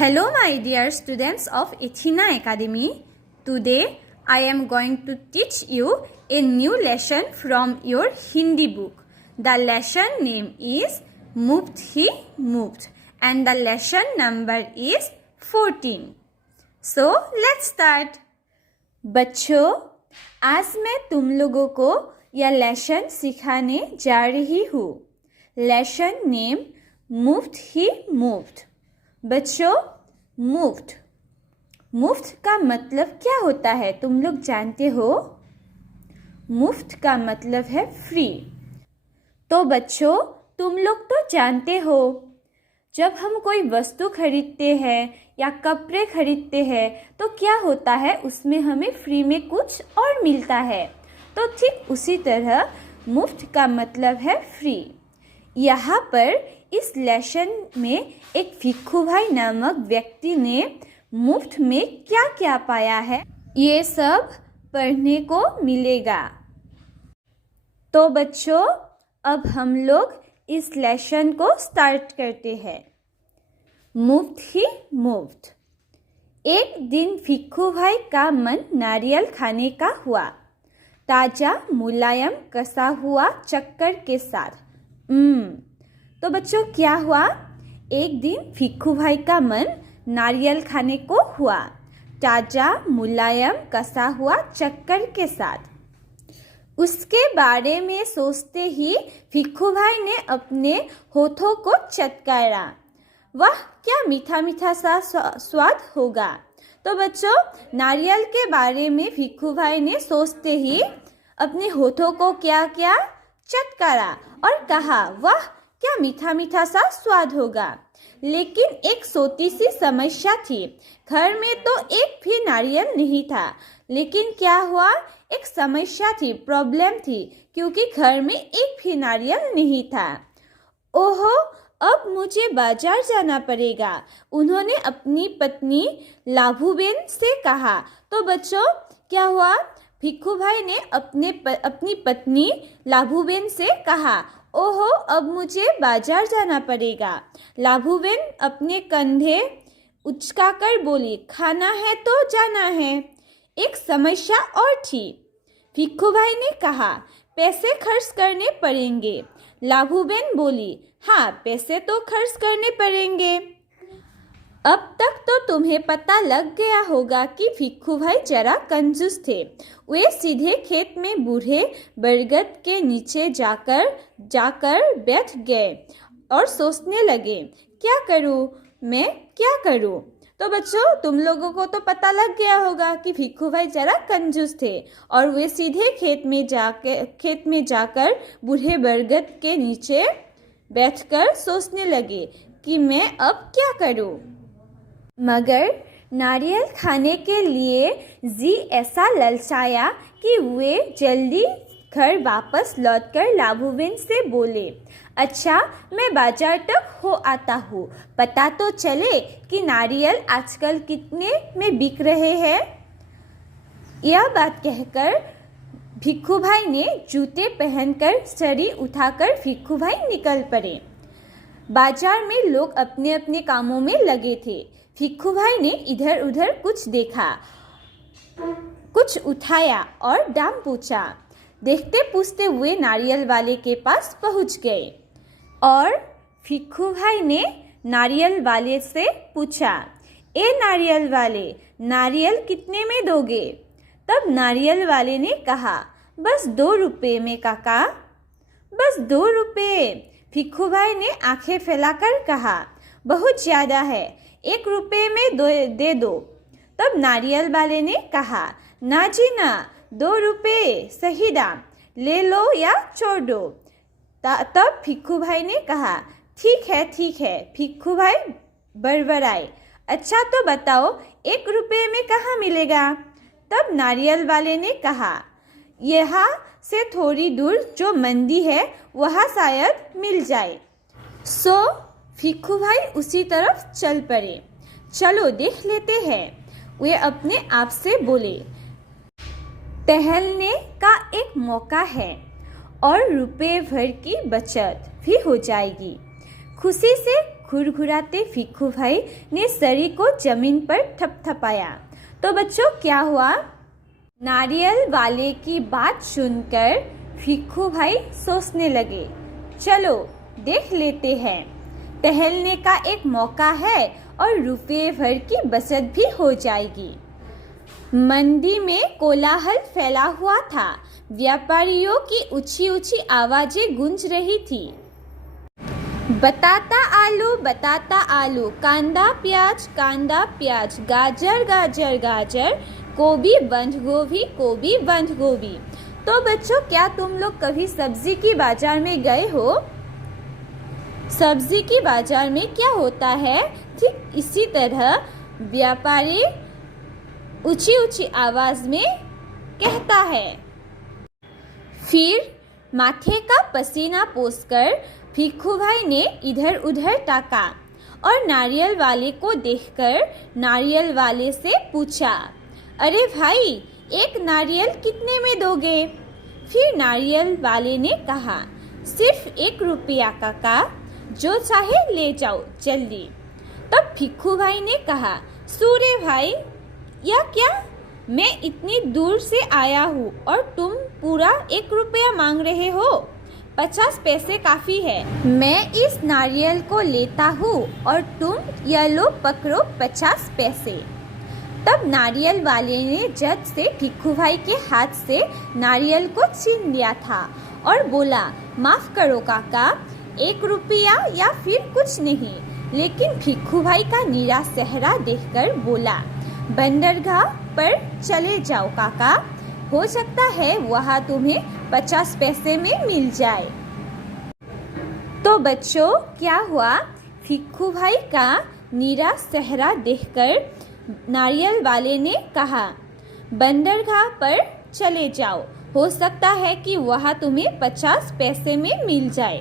Hello my dear students of Athena Academy. Today I am going to teach you a new lesson from your Hindi book. The lesson name is Moved He Moved and the lesson number is 14. So let's start. बच्चों, आज मैं तुम लोगों को यह lesson सिखाने जा रही हूँ. लेसन नेम मूव्ड ही मूव्ड. बच्चों, मूव्ड का मतलब क्या होता है तुम लोग जानते हो? मूव्ड का मतलब है फ्री. तो बच्चों, तुम लोग तो जानते हो, जब हम कोई वस्तु खरीदते हैं या कपड़े खरीदते हैं तो क्या होता है, उसमें हमें फ्री में कुछ और मिलता है. तो ठीक उसी तरह मुफ्त का मतलब है फ्री. यहाँ पर इस लेसन में एक भिक्खू भाई नामक व्यक्ति ने मुफ्त में क्या क्या पाया है, ये सब पढ़ने को मिलेगा. तो बच्चों, अब हम लोग इस लेसन को स्टार्ट करते हैं. मुफ्त ही मुफ्त. एक दिन भिक्खू भाई का मन नारियल खाने का हुआ, ताजा मुलायम कसा हुआ चक्कर के साथ. तो बच्चों, क्या हुआ? एक दिन भिक्खू भाई का मन नारियल खाने को हुआ, ताजा मुलायम कसा हुआ चक्कर के साथ. उसके बारे में सोचते ही भिक्खू भाई ने अपने होठों को चटकारा. वाह, क्या मीठा मीठा सा स्वाद होगा. तो बच्चों, नारियल के बारे में भिक्खू भाई ने सोचते ही अपने होठों को क्या क्या चटकारा और कहा, वाह क्या मीठा मीठा सा स्वाद होगा. लेकिन एक छोटी सी समस्या थी. घर में तो एक भी नारियल नहीं था. लेकिन क्या हुआ, एक समस्या थी, प्रॉब्लम थी, क्योंकि घर में एक भी नारियल नहीं था. ओहो, अब मुझे बाजार जाना पड़ेगा, उन्होंने अपनी पत्नी लाभूबेन से कहा. तो बच्चों, क्या हुआ, भिक्खू भाई ने अपनी पत्नी लाभूबेन से कहा, ओहो अब मुझे बाजार जाना पड़ेगा. लाभूबेन अपने कंधे उचकाकर बोली, खाना है तो जाना है. एक समस्या और थी. भिक्खू भाई ने कहा, पैसे खर्च करने पड़ेंगे. लाभूबेन बोली, हाँ पैसे तो खर्च करने पड़ेंगे. अब तक तो तुम्हें पता लग गया होगा कि भिक्खू भाई जरा कंजूस थे. वे सीधे खेत में बूढ़े बरगद के नीचे जाकर बैठ गए और सोचने लगे, क्या करूं, मैं क्या करूं. तो बच्चों, तुम लोगों को तो पता लग गया होगा कि भिक्खू भाई जरा कंजूस थे और वे सीधे खेत में जाकर बूढ़े बरगद के नीचे बैठकर सोचने लगे कि मैं अब क्या करूं. मगर नारियल खाने के लिए जी ऐसा ललचाया कि वे जल्दी घर वापस लौटकर लाभूबेन से बोले, अच्छा मैं बाजार तक हो आता हूँ, पता तो चले कि नारियल आजकल कितने में बिक रहे हैं. यह बात कहकर भिक्खू भाई ने जूते पहनकर छड़ी उठाकर भिक्खू भाई निकल पड़े. बाजार में लोग अपने अपने कामों में लगे थे. भिक्खू भाई ने इधर उधर कुछ देखा, कुछ उठाया और दाम पूछा. देखते पूछते हुए नारियल वाले के पास पहुंच गए और भिक्खू भाई ने नारियल वाले से पूछा, ए नारियल वाले, नारियल कितने में दोगे. तब नारियल वाले ने कहा, बस 2 रुपये में काका, बस 2 रुपये. भिक्खू भाई ने आंखें फैलाकर कहा, बहुत ज़्यादा है, 1 रुपये में दे दो. तब नारियल वाले ने कहा, ना जी ना, 2 रुपये सही दाम, ले लो या छोड़ दो. तब भिक्खू भाई ने कहा, ठीक है ठीक है. भिक्खू भाई बड़बड़ाए, अच्छा तो बताओ 1 रुपये में कहाँ मिलेगा. तब नारियल वाले ने कहा, यहाँ से थोड़ी दूर जो मंडी है वहाँ शायद मिल जाए. सो भिक्खू भाई उसी तरफ चल पड़े. चलो देख लेते हैं, वे अपने आप से बोले. टहलने का एक मौका है और रुपए भर की बचत भी हो जाएगी. खुशी से घुरघुराते भिक्खू भाई ने सरी को जमीन पर थपथपाया। तो बच्चों क्या हुआ? नारियल वाले की बात सुनकर भिक्खू भाई सोचने लगे, चलो देख लेते हैं, टहलने का एक मौका है और रुपये भर की बचत भी हो जाएगी। मंडी में कोलाहल फैला हुआ था। व्यापारियों की ऊंची ऊंची आवाजें गूंज रही थी। बताता आलू, कांदा प्याज, गाजर गाजर गाजर, गोभी बंद गोभी। तो बच्चों क्या तुम लोग कभी सब्जी की बाजार में गए हो? सब्जी की बाजार में क्या होता है, ठीक इसी तरह व्यापारी ऊंची ऊंची आवाज में कहता है। फिर माथे का पसीना पोंछकर भिक्खू भाई ने इधर उधर ताका और नारियल वाले को देखकर नारियल वाले से पूछा, अरे भाई, एक नारियल कितने में दोगे? फिर नारियल वाले ने कहा, सिर्फ 1 रुपया काका, जो चाहे ले जाओ जल्दी। तब भिक्खू भाई ने कहा, सूरे भाई, या क्या, मैं इतनी दूर से आया हूँ और तुम पूरा 1 रुपया मांग रहे हो? 50 पैसे काफी है। मैं इस नारियल को लेता हूँ और तुम यह लो पकड़ो 50 पैसे। तब नारियल वाले ने झट से भिक्खू भाई के हाथ से नारियल को छीन लिया था और बोला, माफ करो काका, 1 रुपया या फिर कुछ नहीं। लेकिन भिक्खू भाई का नीरा चेहरा देखकर बोला, बंदरगाह पर चले जाओ काका, हो सकता है वहाँ तुम्हें 50 पैसे में मिल जाए। तो बच्चों क्या हुआ? भिक्खू भाई का नीरा चेहरा देखकर नारियल वाले ने कहा, बंदरगाह पर चले जाओ, हो सकता है कि वहाँ तुम्हें 50 पैसे में मिल जाए।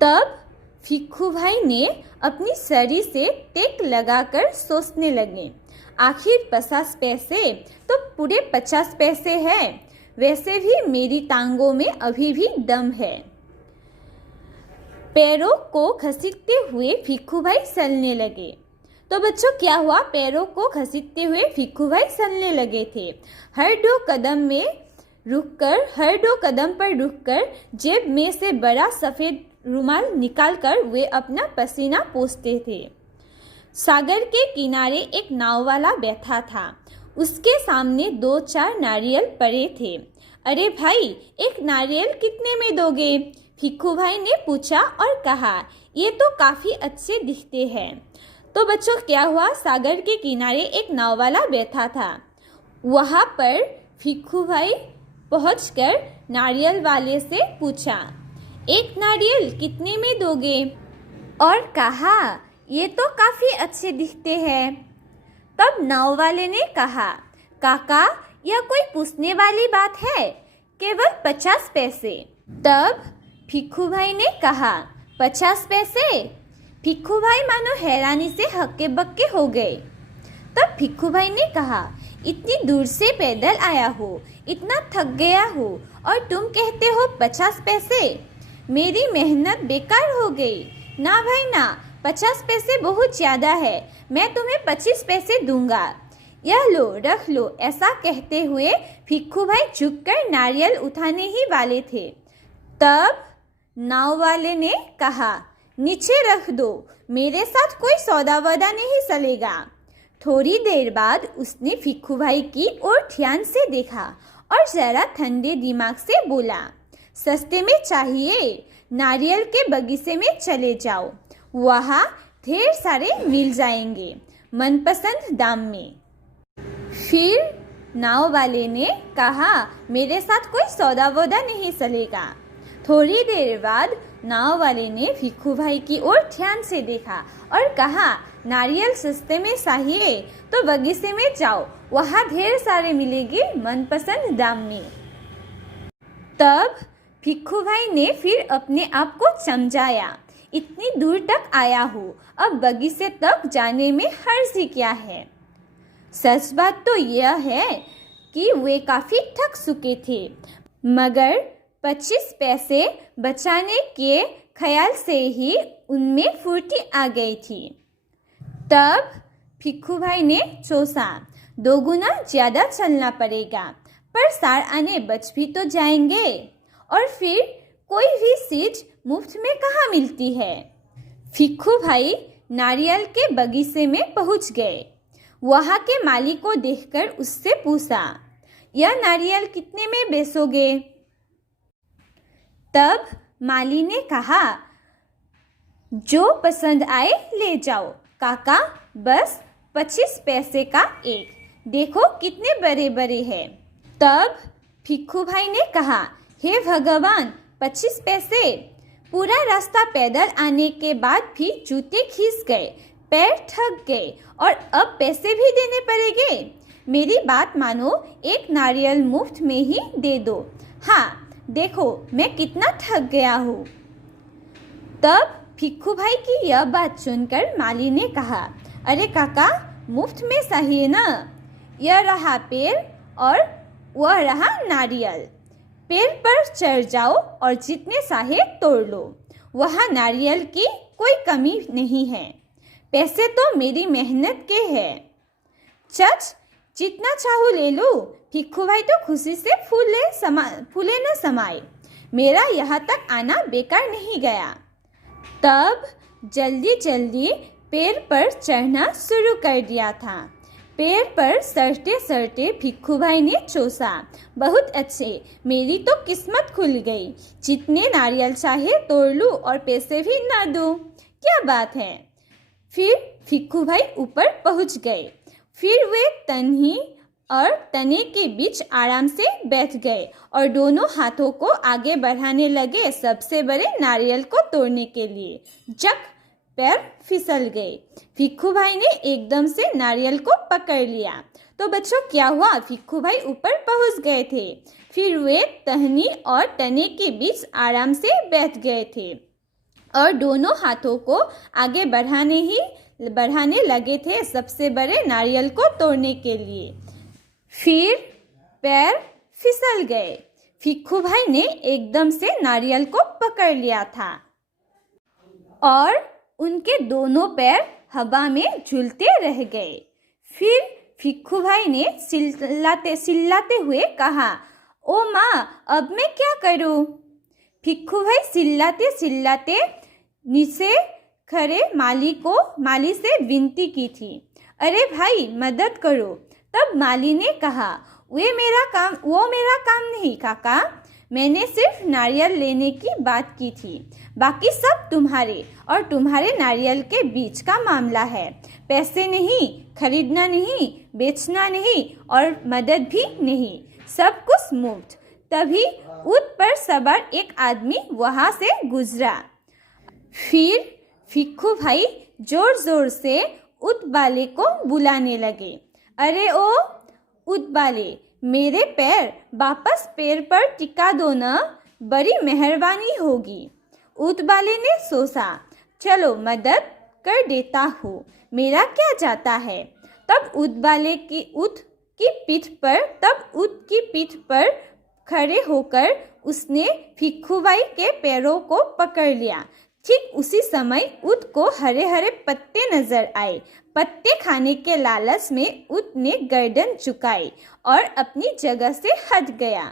तब भिक्खू भाई ने अपनी सरी से टेक लगाकर सोचने लगे, आखिर 50 पैसे तो पूरे 50 पैसे हैं, वैसे भी मेरी टांगों में अभी भी दम है। पैरों को घसीटते हुए भिक्खू भाई चलने लगे। तो बच्चों क्या हुआ? पैरों को घसीटते हुए भिक्खू भाई चलने लगे थे। हर दो कदम पर रुककर जेब में से बड़ा सफेद रुमाल निकालकर वे अपना पसीना पोंछते थे। सागर के किनारे एक नाव वाला बैठा था। उसके सामने 2-4 नारियल पड़े थे। अरे भाई, एक नारियल कितने में दोगे? भिक्खू भाई ने पूछा और कहा, ये तो काफ़ी अच्छे दिखते हैं। तो बच्चों क्या हुआ? सागर के किनारे एक नाव वाला बैठा था। वहाँ पर भिक्खू भाई पहुँचकर नारियल वाले से पूछा, एक नारियल कितने में दोगे? और कहा, ये तो काफ़ी अच्छे दिखते हैं। तब नाव वाले ने कहा, काका, यह कोई पूछने वाली बात है, केवल 50 पैसे। तब भिक्खू भाई ने कहा, 50 पैसे? भिक्खू भाई मानो हैरानी से हक्के बक्के हो गए। तब भिक्खू भाई ने कहा, इतनी दूर से पैदल आया हो, इतना थक गया हो और तुम कहते हो 50 पैसे? मेरी मेहनत बेकार हो गई। ना भाई ना, 50 पैसे बहुत ज़्यादा है, मैं तुम्हें 25 पैसे दूंगा। यह लो, रख लो। ऐसा कहते हुए भिक्खू भाई झुककर नारियल उठाने ही वाले थे। तब नाव वाले ने कहा, नीचे रख दो, मेरे साथ कोई सौदा वदा नहीं चलेगा। थोड़ी देर बाद उसने भिक्खू भाई की ओर ध्यान से देखा और जरा ठंडे दिमाग से बोला, सस्ते में चाहिए? नारियल के बगीचे में चले जाओ, वहाँ ढेर सारे मिल जाएंगे मनपसंद दाम में। फिर नाव वाले ने कहा, मेरे साथ कोई सौदा वोदा नहीं चलेगा। थोड़ी देर बाद नाव वाले ने भिक्खू भाई की ओर ध्यान से देखा और कहा, नारियल सस्ते में चाहिए तो बगीचे में जाओ, वहाँ ढेर सारे मिलेंगे मनपसंद दाम में। तब भिक्खू भाई ने फिर अपने आप को समझाया, इतनी दूर तक आया हूँ, अब बगीचे तक जाने में हर्ज ही क्या है। सच बात तो यह है कि वे काफ़ी थक चुके थे, मगर 25 पैसे बचाने के ख्याल से ही उनमें फुर्ती आ गई थी। तब भिक्खू भाई ने सोचा, 2 गुना ज़्यादा चलना पड़ेगा, पर सार आने बच भी तो जाएंगे, और फिर कोई भी चीज मुफ्त में कहाँ मिलती है। भिक्खू भाई नारियल के बगीचे में पहुँच गए। वहाँ के माली को देखकर उससे पूछा, यह नारियल कितने में बेचोगे? तब माली ने कहा, जो पसंद आए ले जाओ काका, बस 25 पैसे का एक, देखो कितने बड़े बड़े हैं। तब भिक्खू भाई ने कहा, हे भगवान, 25 पैसे! पूरा रास्ता पैदल आने के बाद भी जूते खींच गए, पैर थक गए, और अब पैसे भी देने पड़ेंगे। मेरी बात मानो, एक नारियल मुफ्त में ही दे दो। हाँ, देखो मैं कितना थक गया हूँ। तब भिक्खू भाई की यह बात सुनकर माली ने कहा, अरे काका, मुफ्त में चाहिए ना, यह रहा पेड़ और वह रहा नारियल। पेड़ पर चढ़ जाओ और जितने चाहे तोड़ लो, वहाँ नारियल की कोई कमी नहीं है। पैसे तो मेरी मेहनत के हैं। चच, जितना चाहो ले लो। भिक्खू भाई तो खुशी से फूले न समाए। मेरा यहाँ तक आना बेकार नहीं गया। तब जल्दी जल्दी पेड़ पर चढ़ना शुरू कर दिया था। पेड़ पर चढ़ते चढ़ते भिक्खू भाई ने सोचा, बहुत अच्छे, मेरी तो किस्मत खुल गई। जितने नारियल चाहे तोड़ लूं और पैसे भी ना दूं, क्या बात है। फिर भिक्खू भाई ऊपर पहुंच गए। फिर वे तन्ही और तने के बीच आराम से बैठ गए और दोनों हाथों को आगे बढ़ाने लगे सबसे बड़े नारियल को तोड़ने के लिए। जक, पैर फिसल गए। भिक्खू भाई ने एकदम से नारियल को पकड़ लिया। तो बच्चों क्या हुआ, भिक्खू भाई ऊपर पहुंच गए थे। फिर वे टहनी और तने के बीच आराम से बैठ गए थे और दोनों हाथों को आगे बढ़ाने लगे थे सबसे बड़े नारियल को तोड़ने के लिए। फिर पैर फिसल गए। भिक्खू भाई ने एकदम से नारियल को पकड़ लिया था और उनके दोनों पैर हवा में झूलते रह गए। फिर भिक्खू भाई ने चिल्लाते हुए कहा, ओ माँ, अब मैं क्या करूँ? भिक्खू भाई चिल्लाते नीचे खड़े माली से विनती की थी, अरे भाई मदद करो। तब माली ने कहा, वो मेरा काम नहीं काका, मैंने सिर्फ नारियल लेने की बात की थी, बाकी सब तुम्हारे और तुम्हारे नारियल के बीच का मामला है। पैसे नहीं, खरीदना नहीं, बेचना नहीं और मदद भी नहीं, सब कुछ मुफ्त। तभी ऊंट पर सवार एक आदमी वहां से गुजरा। फिर भिक्खू भाई जोर जोर से ऊंट वाले को बुलाने लगे, अरे ओ ऊंट वाले, मेरे पैर वापस पेड़ पर टिका दो ना, बड़ी मेहरबानी होगी। ऊंट वाले ने सोचा, चलो मदद कर देता हूँ, मेरा क्या जाता है। तब ऊँट की पीठ पर खड़े होकर उसने भिक्खू भाई के पैरों को पकड़ लिया। ठीक उसी समय ऊँट को हरे हरे पत्ते नजर आए। पत्ते खाने के लालच में ऊँट ने गर्दन झुकाई और अपनी जगह से हट गया।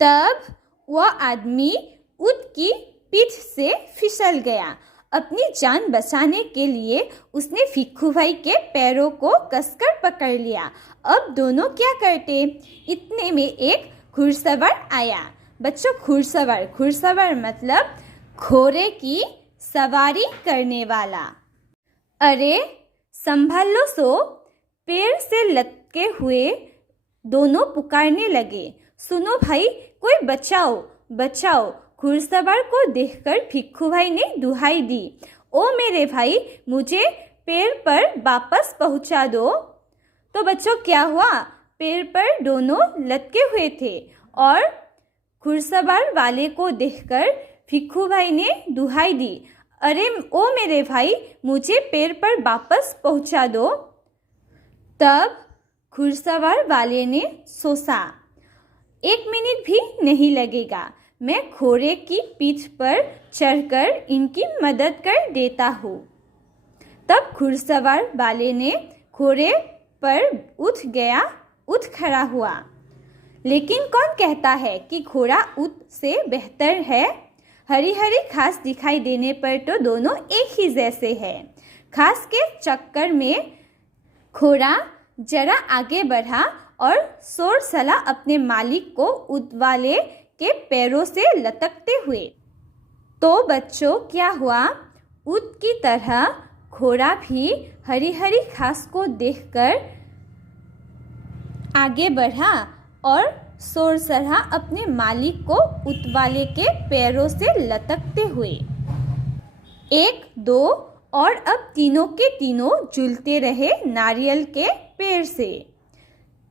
तब वह आदमी ऊँट की पीठ से फिसल गया। अपनी जान बचाने के लिए उसने भिक्खू भाई के पैरों को कसकर पकड़ लिया। अब दोनों क्या करते? इतने में एक घुड़सवार आया। बच्चों, घुड़सवार मतलब घोड़े की सवारी करने वाला। अरे संभालो सो, पेड़ से लटके हुए दोनों पुकारने लगे, सुनो भाई, कोई बचाओ बचाओ। घुड़सवार को देखकर भिक्खू भाई ने दुहाई दी, ओ मेरे भाई, मुझे पेड़ पर वापस पहुंचा दो। तो बच्चों क्या हुआ, पेड़ पर दोनों लटके हुए थे और घुड़सवार वाले को देखकर भिक्खू भाई ने दुहाई दी, अरे ओ मेरे भाई, मुझे पेड़ पर वापस पहुंचा दो। तब घुड़सवार वाले ने सोचा, 1 मिनट भी नहीं लगेगा, मैं घोड़े की पीठ पर चढ़कर इनकी मदद कर देता हूँ। तब घुड़सवार वाले ने घोड़े पर उठ खड़ा हुआ। लेकिन कौन कहता है कि घोड़ा ऊँट से बेहतर है? हरी हरी घास दिखाई देने पर तो दोनों एक ही जैसे हैं। घास के चक्कर में घोड़ा जरा आगे बढ़ा और शोर सला अपने मालिक को ऊँट वाले के पैरों से लटकते हुए। तो बच्चों, क्या हुआ? ऊँट की तरह घोड़ा भी हरी हरी घास को देखकर आगे बढ़ा और शोर सरा अपने मालिक को ऊँट वाले के पैरों से लटकते हुए। 1, 2 और अब तीनों के तीनों झूलते रहे नारियल के पेड़ से।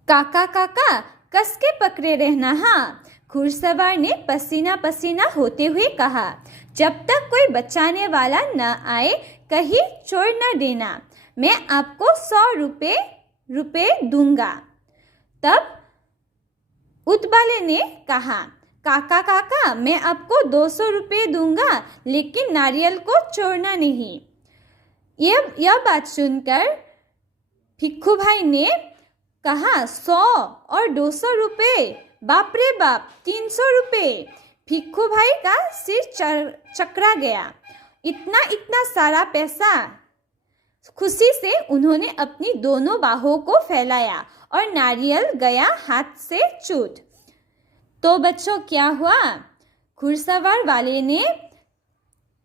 काका काका, कस के पकड़े रहना। हाँ, घुड़सवार ने पसीना पसीना होते हुए कहा। जब तक कोई बचाने वाला न आए कहीं छोड़ न देना। मैं आपको 100 रुपए दूंगा। तब ऊँट वाले ने कहा, काका काका, मैं आपको 200 रुपये दूंगा, लेकिन नारियल को छोड़ना नहीं। यह बात सुनकर भिक्खू भाई ने कहा, 100 और 200 रुपये, बाप रे बाप, 300 रुपये। भिक्खू भाई का सिर चकरा गया। इतना सारा पैसा! खुशी से उन्होंने अपनी दोनों बाहों को फैलाया और नारियल गया हाथ से छूट। तो बच्चों, क्या हुआ? घुड़सवार वाले ने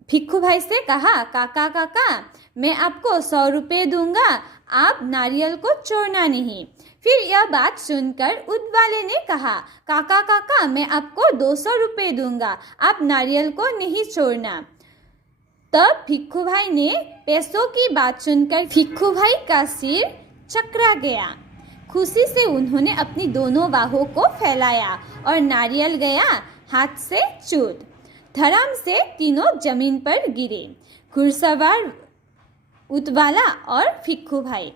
भिक्खू भाई से कहा, काका काका, मैं आपको 100 रुपये दूंगा, आप नारियल को छोड़ना नहीं। फिर यह बात सुनकर ऊँट वाले ने कहा, काका काका, मैं आपको 200 रुपये दूंगा, आप नारियल को नहीं छोड़ना। तब भिक्खू भाई ने पैसों की बात सुनकर भिक्खू भाई का सिर चकरा गया। खुशी से उन्होंने अपनी दोनों बाहों को फैलाया और नारियल गया हाथ से छूट। धड़ाम से तीनों जमीन पर गिरे। घुड़सवार, ऊँट वाला और भिक्खू भाई।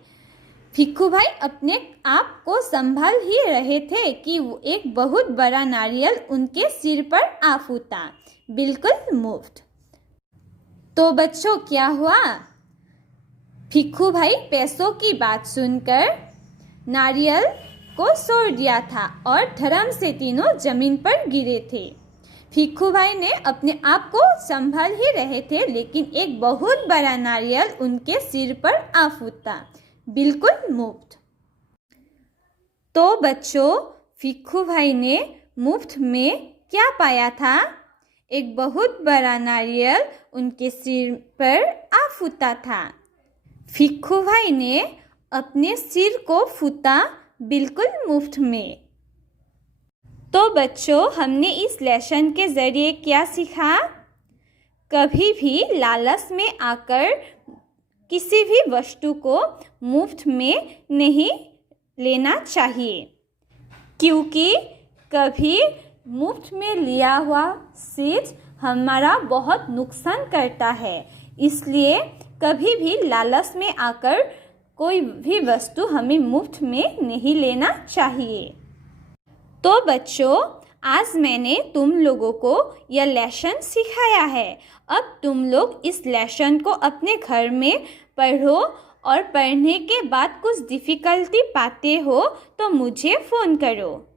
भिक्खू भाई अपने आप को संभाल ही रहे थे कि एक बहुत बड़ा नारियल उनके सिर पर आ फूटा, बिल्कुल मुफ्त। तो बच्चों, क्या हुआ? भिक्खू भाई पैसों की बात सुनकर नारियल को छोड़ दिया था और धर्म से तीनों जमीन पर गिरे थे। भिक्खू भाई ने अपने आप को संभाल ही रहे थे, लेकिन एक बहुत बड़ा नारियल उनके सिर पर आ फूटा, बिल्कुल मुफ्त। तो बच्चों, भिक्खू भाई ने मुफ्त में क्या पाया था? एक बहुत बड़ा नारियल उनके सिर पर आ फूटा था। भिक्खू भाई ने अपने सिर को फूटा, बिल्कुल मुफ्त में। तो बच्चों, हमने इस लेसन के ज़रिए क्या सीखा? कभी भी लालच में आकर किसी भी वस्तु को मुफ्त में नहीं लेना चाहिए, क्योंकि कभी मुफ्त में लिया हुआ चीज़ हमारा बहुत नुकसान करता है। इसलिए कभी भी लालच में आकर कोई भी वस्तु हमें मुफ्त में नहीं लेना चाहिए। तो बच्चों, आज मैंने तुम लोगों को यह लेसन सिखाया है। अब तुम लोग इस लेसन को अपने घर में पढ़ो और पढ़ने के बाद कुछ डिफ़िकल्टी पाते हो तो मुझे फ़ोन करो।